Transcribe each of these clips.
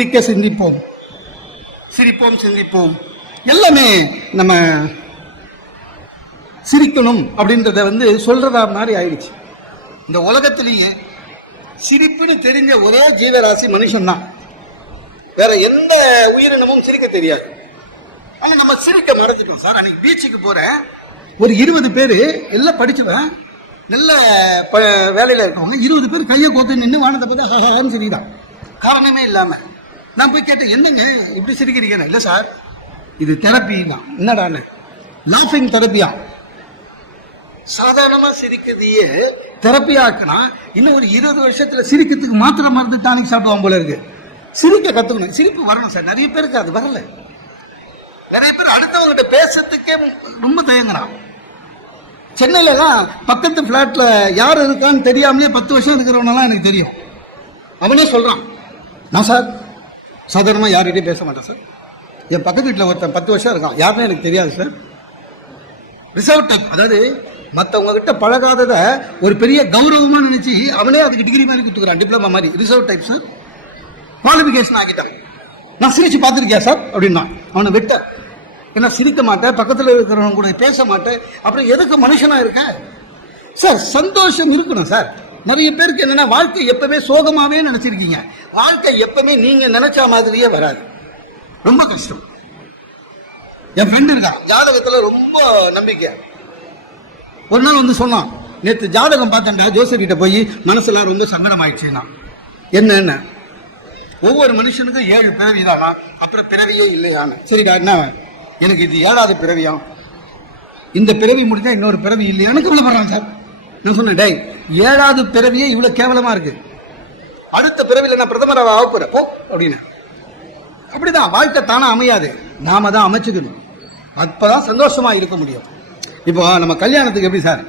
சிரிக்க சிந்திப்போம். சிரிப்போம் சிந்திப்போம். எல்லாமே நம்ம சிரிக்கணும் அப்படின்றத வந்து சொல்றதா மாதிரி ஆயிடுச்சு. இந்த உலகத்திலேயே சிரிப்புன்னு தெரிஞ்ச ஒரே ஜீவராசி மனுஷன்தான். வேற எந்த உயிரினமும் சிரிக்க தெரியாது. ஆனா நம்ம சிரிக்க மறந்துட்டோம் சார். அன்னைக்கு பீச்சுக்கு போறேன். ஒரு இருபது பேர் எல்லாம் படிச்சுவேன் நல்ல ப வேலையில் இருக்கவங்க. இருபது பேர் கையை கோத்து நின்று வானத்தை பார்த்து ஹஹான்னு சிரிக்கிறான். காரணமே இல்லாம நான் போய் கேட்டேன் என்னங்க இப்படி சிரிக்கிறீங்க இல்லை சார் இது தெரப்பி தான் என்னடான்னு? லாஃபிங் தெரப்பியா சாதாரணமா சிரிக்கிறதையே தெரப்பி ஆக்கினா இன்னும் ஒரு இருபது வருஷத்துல சிரிக்கிறதுக்கு மாத்திரை மருந்து டானிக் சாப்பிடுவான் போல இருக்கு. சிரிக்க கத்துக்கணும். சிரிப்பு வரணும் சார். நிறைய பேருக்கு அது வரல. நிறைய பேர் அடுத்தவங்ககிட்ட பேசுறதுக்கே ரொம்ப தயங்குறான். சென்னையிலலாம் பக்கத்து ஃப்ளாட்டில் யார் இருக்கான்னு தெரியாமலே பத்து வருஷம் இருக்கிறவனெல்லாம் எனக்கு தெரியும். அவனே சொல்றான். நான் சார் சாதாரணமாக யார்கிட்டயும் பேச மாட்டேன் சார் என் பக்கத்து வீட்டில் ஒருத்தன் பத்து வருஷம் இருக்கான். யாருன்னு எனக்கு தெரியாது சார் ரிசர்வ் டைப் அதாவது மற்றவங்க கிட்ட பழகாததை ஒரு பெரிய கௌரவமாக நினச்சி அவனே அதுக்கு டிகிரி மாதிரி கொடுத்துக்கிறான் டிப்ளமா மாதிரி. ரிசர்வ் டைப் சார் குவாலிஃபிகேஷன் ஆகிட்டான். நான் சிரிச்சு பார்த்துருக்கியா சார் அப்படின்னா அவனை விட்ட. ஏன்னா சிரிக்க மாட்டேன் பக்கத்தில் இருக்கிறவங்க கூட பேச மாட்டேன். அப்புறம் எதுக்கு மனுஷனாக இருக்க? சார் சந்தோஷம் இருக்கணும் சார் நிறைய பேருக்கு என்னன்னா வாழ்க்கை எப்பவுமே சோகமாவே நினைச்சிருக்கீங்க. வாழ்க்கை எப்பவுமே நீங்க நினைச்ச மாதிரியே வராது. ரொம்ப கஷ்டம். என் ஃப்ரெண்ட் இருக்கான். ஜாதகத்துல ரொம்ப நம்பிக்கை. ஒரு நாள் வந்து சொன்னான் நேற்று ஜாதகம் பார்த்தேன்டா ஜோசர்கிட்ட போய் மனசெல்லாம் ரொம்ப சங்கடம் ஆயிடுச்சுன்னா என்ன என்ன? ஒவ்வொரு மனுஷனுக்கும் ஏழு பிறவி தானா அப்புறம் பிறவியே இல்லையான்னு. சரிடா என்ன? எனக்கு இது ஏழாவது பிறவியாம். இந்த பிறவி முடிஞ்சா இன்னொரு பிறவி இல்லையானு கவலைப்படுறான் சார். நான் சொன்னேன் டேய் ஏழாவது பிறவியே இவ்வளவு கேவலமா இருக்கு. அடுத்த பிறவியில் நான் பிரதமராக ஆக போறேன். போ அப்படின்னு. அப்படிதான் வாழ்க்கை தானா அமையாது. நாம தான் அமைச்சுக்கணும். அப்பதான் சந்தோஷமா இருக்க முடியும். இப்போ நம்ம கல்யாணத்துக்கு எப்படி சார்?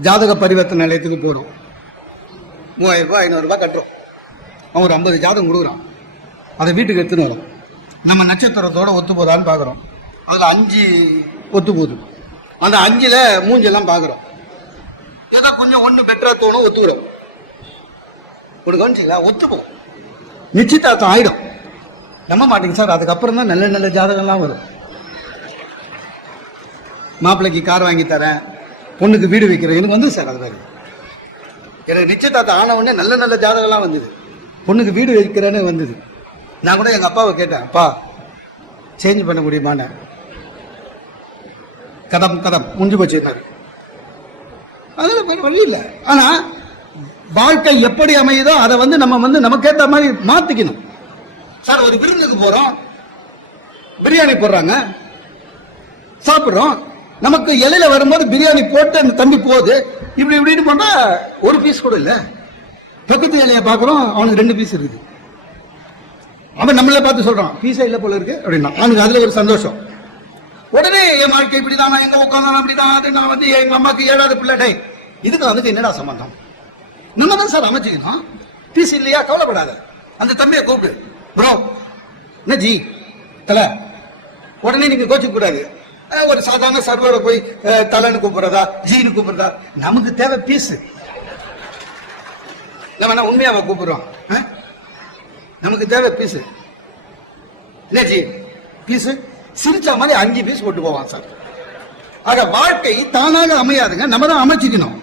ஜாதக பரிவர்த்தனை நிலையத்துக்கு போறோம். மூவாயிரம் ரூபாய் ஐநூறுரூபா கட்டுறோம். அவன் ஒரு ஐம்பது ஜாதகம் கொடுக்குறான். அதை வீட்டுக்கு எடுத்துன்னு வரோம். நம்ம நட்சத்திரத்தோட ஒத்து போதான்னு பார்க்குறோம். அதில் அஞ்சு ஒத்து போகுது. அந்த அஞ்சில் மூஞ்செல்லாம் பார்க்குறோம். ஏதோ கொஞ்சம் ஒன்று பெட்டராக தோணும் ஒத்துக்கிறோம். கொடுக்கணும் கவனிச்சிங்களா ஒத்து நிச்சயதார்த்தம் ஆயிடும். நம்ப மாட்டேங்க சார் அதுக்கப்புறம் தான் நல்ல நல்ல ஜாதகம்லாம் வரும். மாப்பிள்ளைக்கு கார் வாங்கி தரேன் பொண்ணுக்கு வீடு வைக்கிறேன் எனக்கு வந்து சார் அது மாதிரி எனக்கு நிச்சயதார்த்தம் ஆன உடனே நல்ல நல்ல ஜாதகம்லாம் வந்தது. பொண்ணுக்கு வீடு வைக்கிறேன்னு வந்தது. நான் கூட எங்கள் அப்பாவை கேட்டேன் அப்பா சேஞ்ச் பண்ண முடியுமான கதம் கதம் முடிஞ்சு போச்சுன்னாரு அதனால் வேற வழி இல்லை. ஆனால் வாழ்க்கை எப்படி அமையுதோ அதை வந்து நம்ம வந்து நமக்கேற்ற மாதிரி மாற்றிக்கணும் சார் ஒரு விருந்துக்கு போகிறோம் பிரியாணி போடுறாங்க. சாப்பிட்றோம். நமக்கு இலையில வரும்போது பிரியாணி போட்டு அந்த தம்பி போகுது. இப்படி இப்படின்னு போனால் ஒரு பீஸ் கூட இல்லை. பக்கத்து இலையை பார்க்குறோம். அவனுக்கு ரெண்டு பீஸ் இருக்குது. அவன் நம்மள பார்த்து சொல்கிறான் பீஸா இல்லை போல இருக்கு. அப்படின்னா அவனுக்கு அதில் ஒரு சந்தோஷம். உடனே என் வாழ்க்கை இப்படிதான்? நான் எங்கே உட்காந்தான் அப்படிதான். அது நான் வந்து எங்கள் அம்மாவுக்கு ஏழாவது பிள்ளை. டே இதுக்கு அதுக்கு என்னடா சம்பந்தம்? நம்ம தான் சார் அமைச்சுக்கணும். பீஸ் இல்லையா? கவலைப்படாத. அந்த தம்பியை கூப்பிடு. ப்ரோ என்ன ஜி தலை உடனே நீங்க கோச்சிக்க கூடாது. ஒரு சாதாரண சர்வரோட போய் தலைன்னு கூப்பிடுறதா ஜீனு கூப்பிடுறதா? நமக்கு தேவை பீஸ். நம்ம என்ன உண்மையாவை கூப்பிடுறோம்? நமக்கு தேவை பீஸ். என்ன ஜி பீஸ்? சிரிச்ச மாதிரி அஞ்சு பீஸ் போட்டு போவான் சார். ஆக வாழ்க்கை தானாக அமையாதுங்க. நம்ம தான் அமைச்சிக்கணும்.